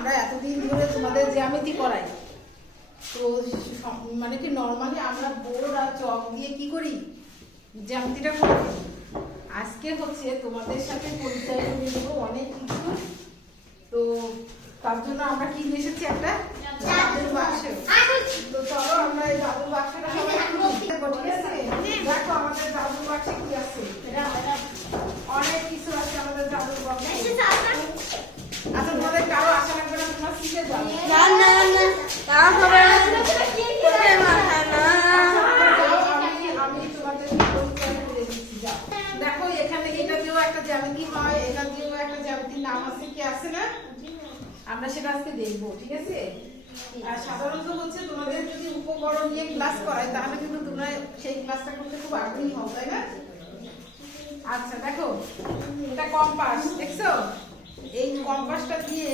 আমরা এতদিন ধরে তোমাদের জ্যামিতি করাই, তো মানে কি নর্মালি আমরা বোর্ড আর চক দিয়ে কি করি, জ্যামিতিটা করি। আজকে হচ্ছে তোমাদের সাথে পরিচয় করে দেবো অনেক কিছু। তো তার জন্য আমরা কি নিয়ে এসেছি, একটা জাদুর বাক্স। তো চলো আমরা এই জাদুর বাক্সটা সবাই ঠিক আছে। দেখো আমাদের জাদুর বাক্সে কি আছে, অনেক কিছু আছে আমাদের জাদুর বাক্সে। আচ্ছা তোমাদের কারো আশা লাগবে না, তোমরা শিখে যাও। আমি তোমাদের পরিচয় করে দিচ্ছি। যাও দেখো, এখানে এটা দিয়েও একটা জ্যামিতি হয়, এটা দিয়েও একটা জ্যামিতির নাম আছে, কি আছে না, আমরা সেটা আজকে দেখবো, ঠিক আছে। আর সাধারণত হচ্ছে তোমাদের যদি উপকরণ নিয়ে ক্লাস করায় তাহলে কিন্তু তোমরা সেই ক্লাসটা করতে খুব আগ্রহী হও, তাই না? আচ্ছা দেখো, এটা কম্পাস, দেখছো? এই কম্পাসটা দিয়ে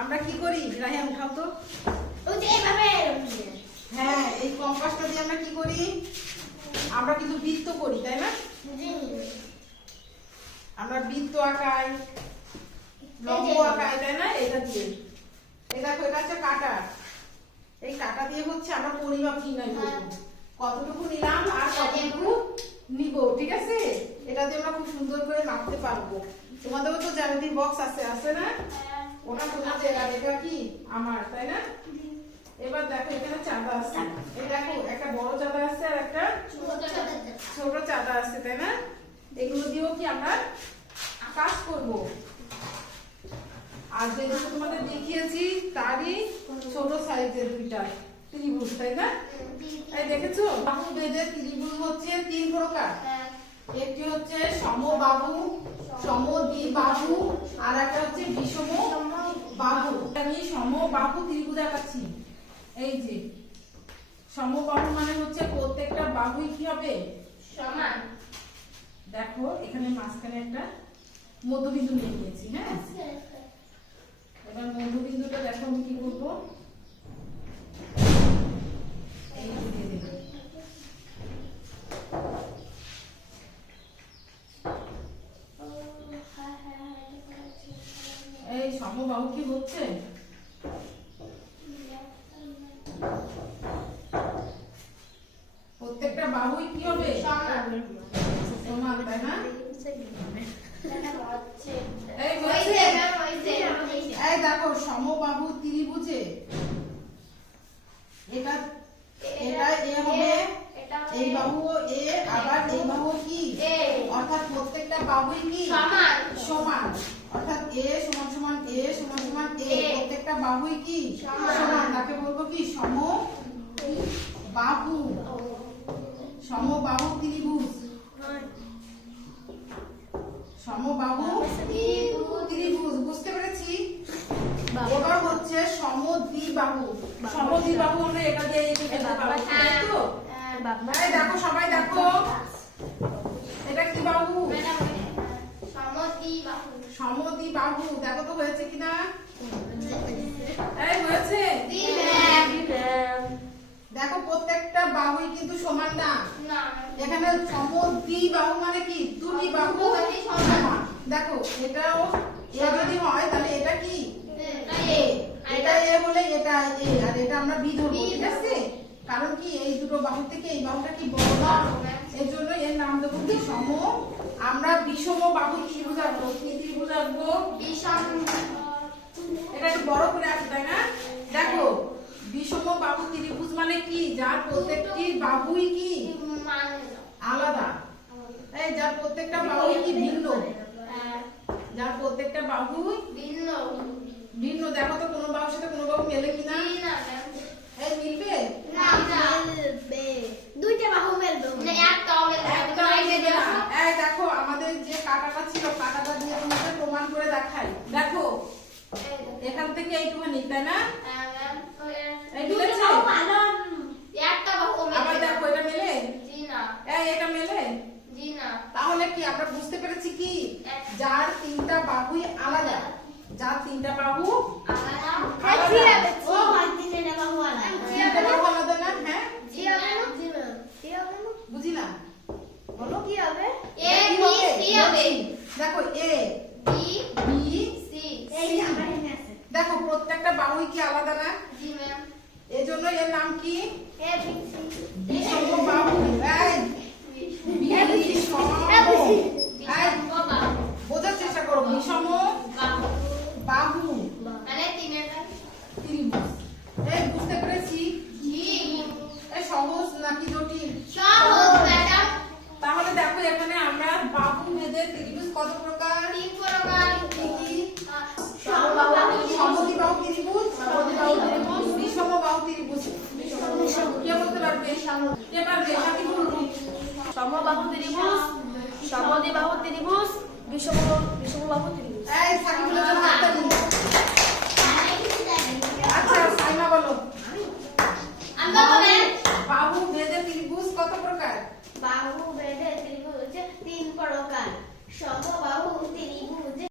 আমরা কি করি, রাহিয়ান খাও তো। হ্যাঁ, এই কম্পাসটা দিয়ে আমরা কি করি, আমরা কিন্তু বৃত্ত করি, তাই না? আমরা বৃত্ত আঁকাই, লম্ব আঁকাই, তাই না? এটা দিয়ে এই দেখো, এটা হচ্ছে কাঁটা। এই কাঁটা দিয়ে হচ্ছে আমরা পরিমাপ নির্ণয় করব, কতটুকু নিলাম আর কতটুকু নিব, ঠিক আছে? এটা দিয়ে আমরা খুব সুন্দর করে মাপতে পারবো। তোমাদেরও তো জ্যামিতির বক্স আছে, আছে না? ওটা তোমাদের আর এটা কি আমার, তাই না? এবার দেখো এখানে চাঁদা আছে, এই দেখো একটা বড় চাঁদা আছে আর একটা ছোট চাঁদা আছে, তাই না? এগুলো দিয়েও কি আমরা কাজ করব। আর যেগুলো তোমাদের দেখিয়েছি তারই ছোট সাইজের দুইটা ত্রিভুজ, তাই না? এই দেখেছো, বাহু বেদের ত্রিভুজ হচ্ছে 3 প্রকার। একটি হচ্ছে সমবাহু, সমদ্বিবাহু, আর একটা হচ্ছে বিষমবাহু। আমি সমবাহু ত্রিভুজ আঁকাচ্ছি। এই যে সমবাহু মানে হচ্ছে প্রত্যেকটা বাহুই কি হবে, সমান। দেখো এখানে মাঝখানে একটা মধ্যবিন্দু নিয়ে নিয়েছি। হ্যাঁ, এবার মধ্যবিন্দুটা দেখো আমি কি করবো, এই দিয়ে দেব। এই সমবাহু কি হচ্ছে, প্রত্যেকটা বাহুই কি হবে, সমান, তাই না? এই দেখো সমবাহু ত্রিভুজে এটা এটা এ হবে, এই বাহু এ, আবার এই বাহু কি, অর্থাৎ প্রত্যেকটা বাহুই কি সমান, অর্থাৎ এ সমান সমান এ সমান সমান এ, প্রত্যেকটা বাহুই কি সমান। তাকে বলবো কি সমবাহু, সমবাহু ত্রিভুজ, সমবাহু ত্রিভুজ, বুঝতে পেরেছি? এবার হচ্ছে সমদ্বিবাহু। সমদ্বিবাহু আমরা এটা দিয়ে এই ফেলতে পারবো, তাই তো? এই দেখো সবাই দেখো, এটা কি বাহু, সমদ্বিবাহু। দেখো তো হয়েছে কিনা, এই হয়েছে। দেখো প্রত্যেকটা বাহুই কিন্তু সমান না, এখানে সমদ্বিবাহু মানে কি, দুটি বাহু সমান। দেখো এটাও এ যদি হয় তাহলে এটা কি এ, এটা এ হলে এটা এ, আর এটা আমরা বি ধরবো, ঠিক আছে? কারণ কি এই দুটো বাহু থেকে এই বাহুটা কি বড় না, এর জন্য এর নাম দেবো কি সম। আমরা বিষম বাহু ত্রিভুজ আঁকবো, কি ত্রিভুজ আঁকবো, বিষম। এটা একটু বড় করে আঁকতে, তাই না? দেখো বিষম বাহু ত্রিভুজ মানে কি, যার প্রত্যেকটি বাহুই কি আলাদা, এই যার প্রত্যেকটা বাহুই কি ভিন্ন, যার প্রত্যেকটা বাহু ভিন্ন ভিন্ন। দেখো তো কোনো বাহুর সাথে কোনো বাহু মেলে কিনা, এই মিলবে না, দুইটা বাহু মেলবে, একটাও মেলবে না। এই দেখো আমাদের যে কাঁটাটা ছিল, কাঁটাটা দিয়ে তোমাদের প্রমাণ করে দেখাই। দেখো এখান থেকে এইটুখানি, তাই না? এই মিলেছে, আবার দেখো এটা মেলে, এই এটা মেলে, তাহলে কি আমরা বুঝতে পেরেছি কি, যার 3টা বাহুই আলাদা, যার 3টা বাহু আলাদা, আলাদা না। হ্যাঁ বুঝি না, বলো কি হবে, এ বি সি হবে। দেখো এ বি সি, দেখো এর নাম কি? বিষমবাহু। বোঝার চেষ্টা করো। বিষম বাহু ত্রিভুজ। এই বুঝতে পেরেছি? সহজ নাকি জটিল? তাহলে দেখো এখানে আমরা বাহু ভেদে ত্রিভুজ কত প্রকার? কি কি? সমদ্বিবাহু ত্রিভুজ, বিষমবাহু ত্রিভুজ। কে বলতে পারবে? কে পারবে? সাথী বলুন। সমবাহু ত্রিভুজ, সমদ্বিবাহু ত্রিভুজ, বিষমবাহু ত্রিভুজ। এই সাথী বলে জন্য হাততালি। আচ্ছা সাইমা বলো। আমরা